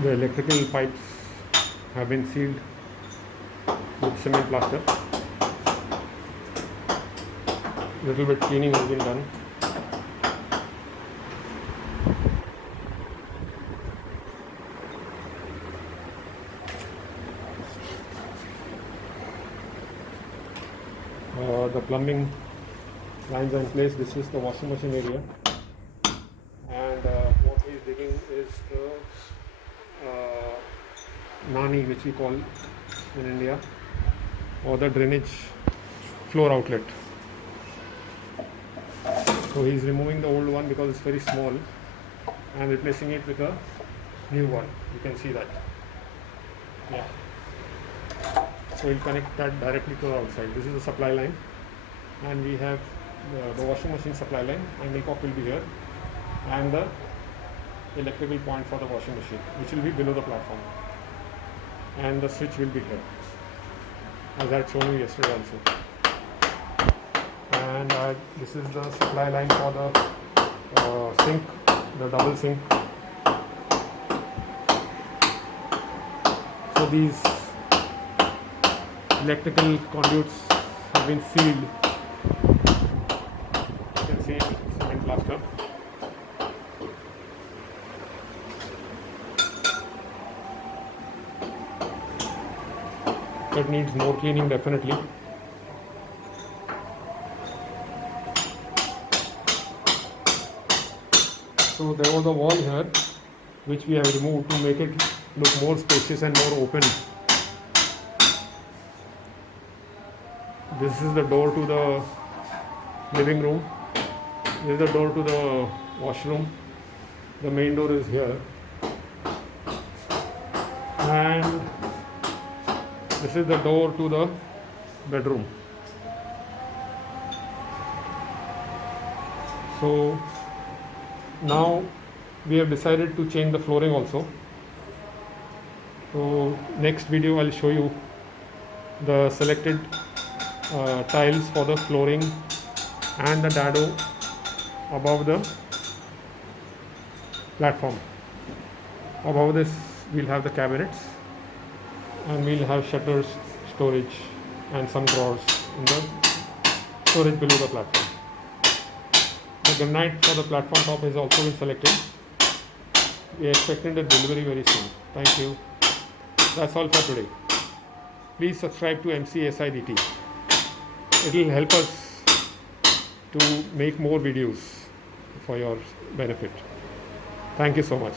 The electrical pipes have been sealed with cement plaster. Little bit cleaning has been done. The plumbing lines are in place. This is the washing machine area, and what he is digging is the nani, which we call in India, or the drainage floor outlet. So he is removing the old one because it's very small and replacing it with a new one. You can see that. Yeah. So we'll connect that directly to the outside. This is the supply line, and we have the washing machine supply line, and milk will be here, and the electrical point for the washing machine, which will be below the platform, and the switch will be here, as I had shown you yesterday also. And this is the supply line for the sink, the double sink. So these electrical conduits have been sealed. You can see cement plaster. It needs more cleaning definitely. So there was a wall here which we have removed to make it look more spacious and more open. This is the door to the living room. This is the door to the washroom. The main door is here. And this is the door to the bedroom. So now we have decided to change the flooring also. So next video I'll show you the selected tiles for the flooring and the dado above the platform. Above this we'll have the cabinets, and we'll have shutters, storage, and some drawers in the storage below the platform. The granite for the platform top has also been selected. We are expecting the delivery very soon. Thank you. That's all for today. Please subscribe to MCSIDT. It will help us to make more videos for your benefit. Thank you so much.